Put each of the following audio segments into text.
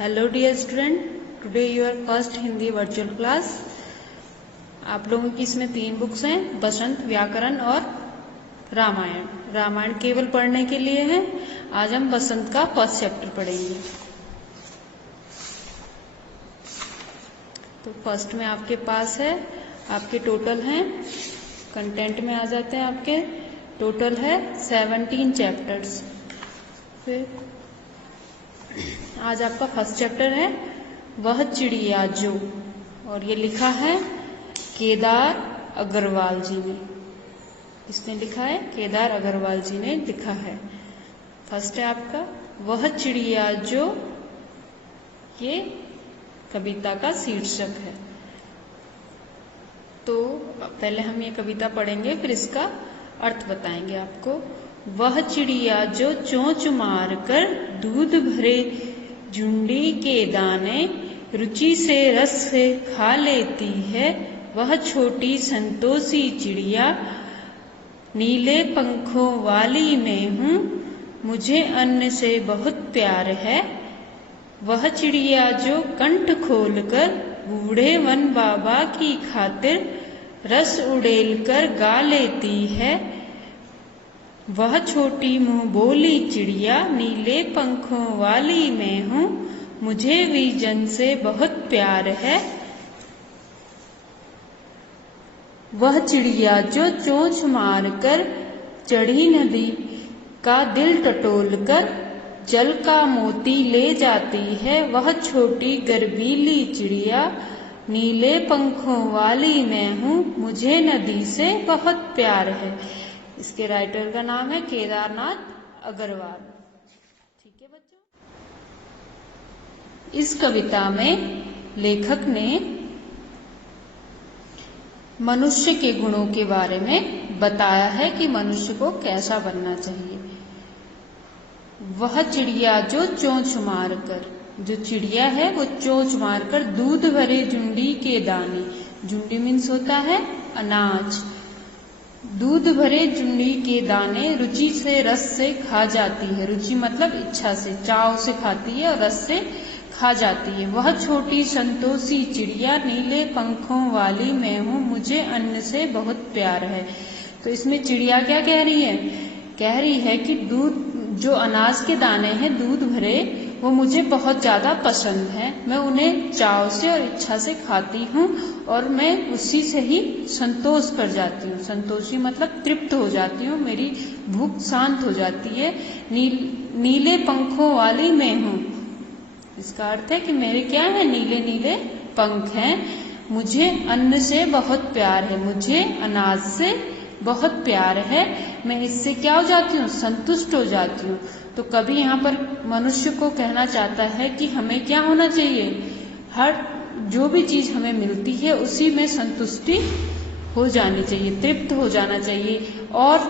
Hello dear student, today your first Hindi virtual class. आप लोगों की इसमें 3 बुक्स हैं, बसंत, व्याकरण और रामायण। रामायण केवल पढ़ने के लिए है। आज हम बसंत का फर्स्ट चैप्टर पढ़ेंगे। तो फर्स्ट में आपके पास है, आपके टोटल हैं, कंटेंट में आ जाते हैं, आपके टोटल है 17 चैप्टर्स। फिर आज आपका फर्स्ट चैप्टर है वह चिड़िया जो, और ये लिखा है केदार अग्रवाल जी ने। किसने लिखा है? केदार अग्रवाल जी ने लिखा है। फर्स्ट है आपका वह चिड़िया जो, ये कविता का शीर्षक है। तो पहले हम ये कविता पढ़ेंगे, फिर इसका अर्थ बताएंगे आपको। वह चिड़िया जो चोंच मार कर दूध भरे झुंडी के दाने रुचि से रस से खा लेती है, वह छोटी संतोषी चिड़िया नीले पंखों वाली मैं हूँ, मुझे अन्न से बहुत प्यार है। वह चिड़िया जो कंठ खोलकर बूढ़े वन बाबा की खातिर रस उड़ेल कर गा लेती है, वह छोटी मुंह बोली चिड़िया नीले पंखों वाली मैं हूँ, मुझे भी जन से बहुत प्यार है। वह चिड़िया जो चोंच मारकर चढ़ी नदी का दिल टटोल कर जल का मोती ले जाती है, वह छोटी गर्वीली चिड़िया नीले पंखों वाली मैं हूँ, मुझे नदी से बहुत प्यार है। इसके राइटर का नाम है केदारनाथ अग्रवाल। ठीक है बच्चों, इस कविता में लेखक ने मनुष्य के गुणों के बारे में बताया है कि मनुष्य को कैसा बनना चाहिए। वह चिड़िया जो चोंच मारकर, जो चिड़िया है वो चोंच मारकर दूध भरे झुंडी के दाने, झुंडी मीन्स होता है अनाज, दूध भरे झुंडी के दाने रुचि से रस से खा जाती है। रुचि मतलब इच्छा से, चाव से खाती है और रस से खा जाती है। वह छोटी संतोषी चिड़िया नीले पंखों वाली मैं हूँ, मुझे अन्न से बहुत प्यार है। तो इसमें चिड़िया क्या कह रही है? कह रही है कि दूध, जो अनाज के दाने हैं दूध भरे, वो मुझे बहुत ज्यादा पसंद है। मैं उन्हें चाव से और इच्छा से खाती हूँ और मैं उसी से ही संतोष कर जाती हूँ। संतोषी मतलब तृप्त हो जाती हूँ, मेरी भूख शांत हो जाती है। नीले पंखों वाली मैं हूँ, इसका अर्थ है कि मेरे क्या है? नीले नीले पंख हैं। मुझे अन्न से बहुत प्यार है, मुझे अनाज से बहुत प्यार है। मैं इससे क्या हो जाती हूँ? संतुष्ट हो जाती हूँ। तो कभी यहाँ पर मनुष्य को कहना चाहता है कि हमें क्या होना चाहिए? हर जो भी चीज हमें मिलती है उसी में संतुष्टि हो जानी चाहिए, तृप्त हो जाना चाहिए, और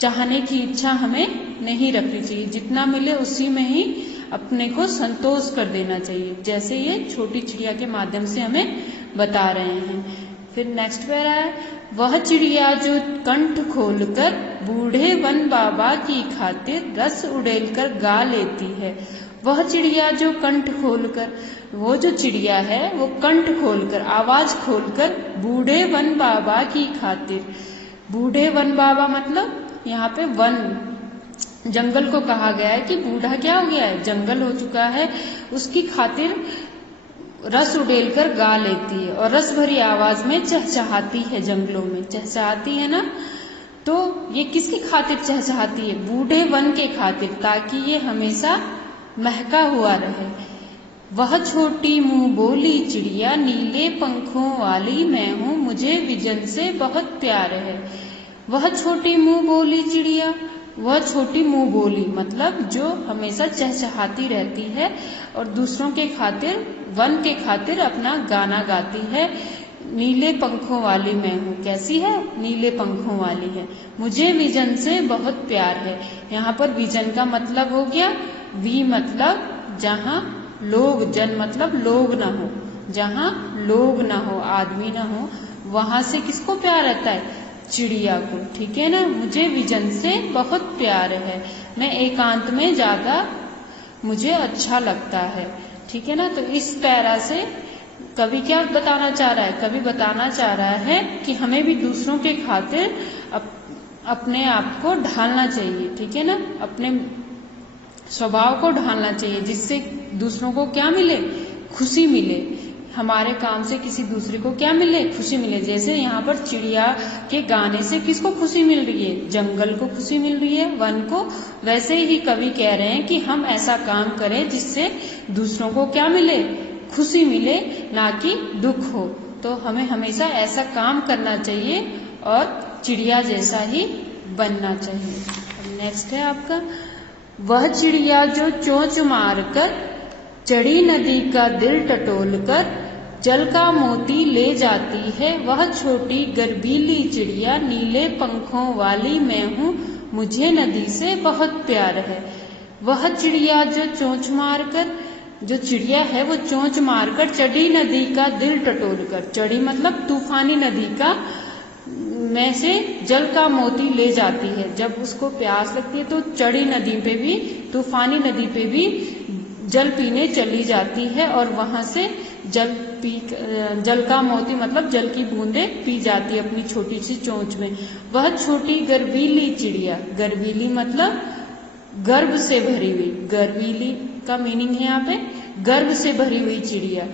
चाहने की इच्छा हमें नहीं रखनी चाहिए। जितना मिले उसी में ही अपने को संतोष कर देना चाहिए, जैसे ये छोटी चिड़िया के माध्यम से हमें बता रहे हैं। फिर नेक्स्ट पैरा है वह चिड़िया जो कंठ खोलकर बूढ़े वन बाबा की खातिर रस उड़ेल कर गा लेती है। वह चिड़िया जो कंठ खोलकर, वो जो चिड़िया है वो कंठ खोलकर, आवाज खोलकर बूढ़े वन बाबा की खातिर, बूढ़े वन बाबा मतलब यहाँ पे वन, जंगल को कहा गया है कि बूढ़ा क्या हो गया है? जंगल हो चुका है, उसकी खातिर रस उड़ेल कर गा लेती है और रस भरी आवाज में चहचहाती है। जंगलों में चहचहाती है ना, तो ये किसकी खातिर चहचहाती है? बूढ़े वन के खातिर, ताकि ये हमेशा महका हुआ रहे। वह छोटी मुंह बोली चिड़िया नीले पंखों वाली मैं हूँ, मुझे विजन से बहुत प्यार है। वह छोटी मुंह बोली चिड़िया, वह छोटी मुंह बोली मतलब जो हमेशा चहचहाती रहती है और दूसरों के खातिर, वन के खातिर अपना गाना गाती है। नीले पंखों वाली मैं हूँ, कैसी है? नीले पंखों वाली है। मुझे विजन से बहुत प्यार है। यहाँ पर विजन का मतलब हो गया, वी मतलब जहाँ लोग, जन मतलब लोग ना हो, जहाँ लोग ना हो, आदमी ना हो, वहां से किसको प्यार रहता है? चिड़िया को। ठीक है ना, मुझे विजन से बहुत प्यार है, मैं एकांत में ज्यादा मुझे अच्छा लगता है। ठीक है ना। तो इस पैरा से कवि क्या बताना चाह रहा है? कवि बताना चाह रहा है कि हमें भी दूसरों के खातिर अपने आप को ढालना चाहिए, ठीक है ना, अपने स्वभाव को ढालना चाहिए, जिससे दूसरों को क्या मिले? खुशी मिले। हमारे काम से किसी दूसरे को क्या मिले? खुशी मिले। जैसे यहाँ पर चिड़िया के गाने से किसको खुशी मिल रही है? जंगल को खुशी मिल रही है, वन को। वैसे ही कवि कह रहे हैं कि हम ऐसा काम करें जिससे दूसरों को क्या मिले? खुशी मिले, ना कि दुख हो। तो हमें हमेशा ऐसा काम करना चाहिए और चिड़िया जैसा ही बनना चाहिए। नेक्स्ट है आपका, वह चिड़िया जो चोंच मारकर चढ़ी नदी का दिल टटोल कर जल का मोती ले जाती है, वह छोटी गर्वीली चिड़िया नीले पंखों वाली मैं हूँ, मुझे नदी से बहुत प्यार है। वह चिड़िया जो चोंच मारकर, जो चिड़िया है वो चोंच मारकर चढ़ी नदी का दिल टटोल कर, चढ़ी मतलब तूफानी नदी का में से जल का मोती ले जाती है। जब उसको प्यास लगती है तो चढ़ी नदी पे भी, तूफानी नदी पे भी जल पीने चली जाती है और वहां से जल का मोती मतलब जल की बूंदें पी जाती है अपनी छोटी सी चोंच में। वह छोटी गर्वीली चिड़िया, गर्वीली मतलब गर्व से भरी हुई, गर्वीली का मीनिंग है यहाँ पे गर्व से भरी हुई चिड़िया।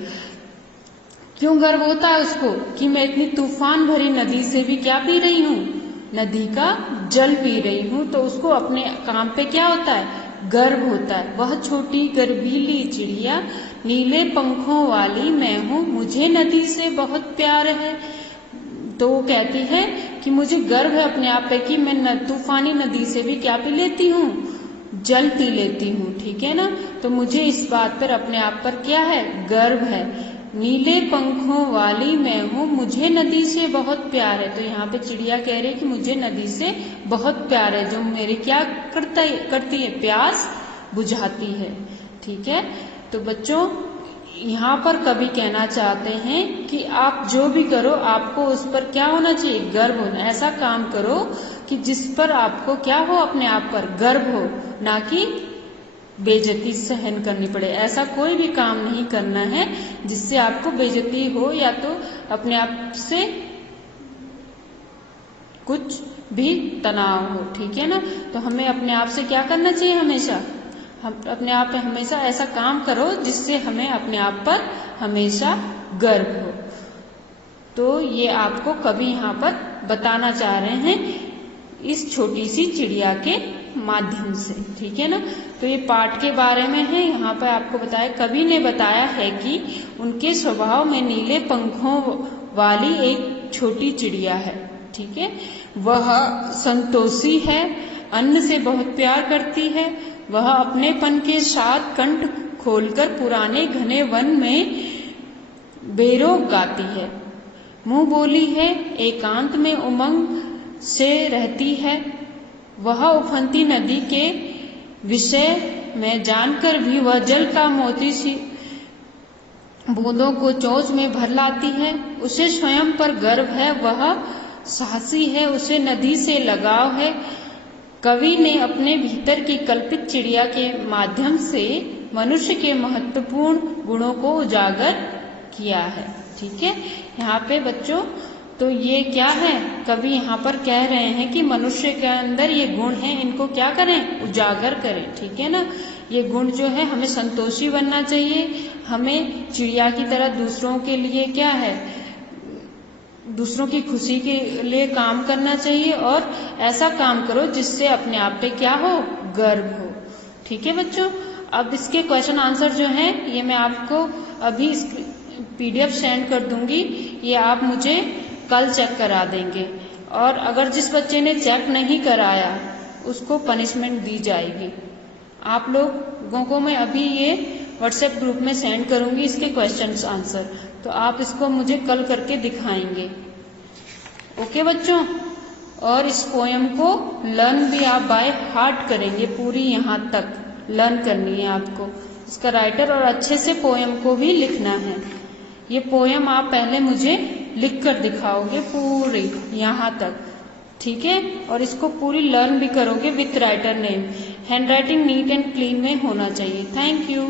क्यों गर्व होता है उसको? कि मैं इतनी तूफान भरी नदी से भी क्या पी रही हूँ? नदी का जल पी रही हूँ। तो उसको अपने काम पे क्या होता है? गर्व होता है। वह छोटी गर्वीली चिड़िया नीले पंखों वाली मैं हूँ, मुझे नदी से बहुत प्यार है। तो वो कहती है कि मुझे गर्व है अपने आप पे कि मैं तूफानी नदी से भी क्या पी लेती हूँ? जल पी लेती हूँ, ठीक है ना। तो मुझे इस बात पर अपने आप पर क्या है? गर्व है। नीले पंखों वाली मैं हूँ, मुझे नदी से बहुत प्यार है। तो यहाँ पे चिड़िया कह रही है कि मुझे नदी से बहुत प्यार है, जो मेरे क्या करती है? प्यास बुझाती है, ठीक है। तो बच्चों यहाँ पर कवि कहना चाहते हैं कि आप जो भी करो आपको उस पर क्या होना चाहिए? गर्व होना। ऐसा काम करो कि जिस पर आपको क्या हो? अपने आप पर गर्व हो, ना कि बेइज्जती सहन करनी पड़े। ऐसा कोई भी काम नहीं करना है जिससे आपको बेइज्जती हो या तो अपने आप से कुछ भी तनाव हो, ठीक है ना। तो हमें अपने आप से क्या करना चाहिए? हमेशा हम अपने आप पे हमेशा ऐसा काम करो जिससे हमें अपने आप पर हमेशा गर्व हो। तो ये आपको कवि यहाँ पर बताना चाह रहे हैं इस छोटी सी चिड़िया के माध्यम से, ठीक है ना। तो ये पाठ के बारे में है। यहाँ पर आपको बताया, कवि ने बताया है कि उनके स्वभाव में नीले पंखों वाली एक छोटी चिड़िया है, ठीक है। वह संतोषी है, अन्न से बहुत प्यार करती है। वह अपनेपन के साथ कंठ खोलकर पुराने घने वन में बेरोक गाती है। मुंह बोली है, एकांत में उमंग से रहती है। वह उफनती नदी के विषय में जानकर भी वह जल का मोती सी बूंदों को चोंच में भर लाती है। उसे स्वयं पर गर्व है, वह साहसी है, उसे नदी से लगाव है। कवि ने अपने भीतर की कल्पित चिड़िया के माध्यम से मनुष्य के महत्वपूर्ण गुणों को उजागर किया है, ठीक है। यहाँ पे बच्चों तो ये क्या है? कवि यहाँ पर कह रहे हैं कि मनुष्य के अंदर ये गुण हैं, इनको क्या करें? उजागर करें, ठीक है ना। ये गुण जो है, हमें संतोषी बनना चाहिए, हमें चिड़िया की तरह दूसरों के लिए क्या है? दूसरों की खुशी के लिए काम करना चाहिए और ऐसा काम करो जिससे अपने आप पे क्या हो? गर्व हो, ठीक है बच्चों। अब इसके क्वेश्चन आंसर जो हैं ये मैं आपको अभी PDF सेंड कर दूंगी, ये आप मुझे कल चेक करा देंगे। और अगर जिस बच्चे ने चेक नहीं कराया उसको पनिशमेंट दी जाएगी। आप लोगों को मैं अभी ये WhatsApp ग्रुप में सेंड करूंगी इसके क्वेश्चंस आंसर, तो आप इसको मुझे कल करके दिखाएंगे, ओके बच्चों। और इस पोयम को लर्न भी आप बाय हार्ट करेंगे, पूरी यहाँ तक लर्न करनी है आपको इसका राइटर, और अच्छे से पोयम को भी लिखना है। ये पोयम आप पहले मुझे लिख कर दिखाओगे पूरी यहाँ तक, ठीक है। और इसको पूरी लर्न भी करोगे with writer name. Hand writing neat and clean में होना चाहिए। Thank you.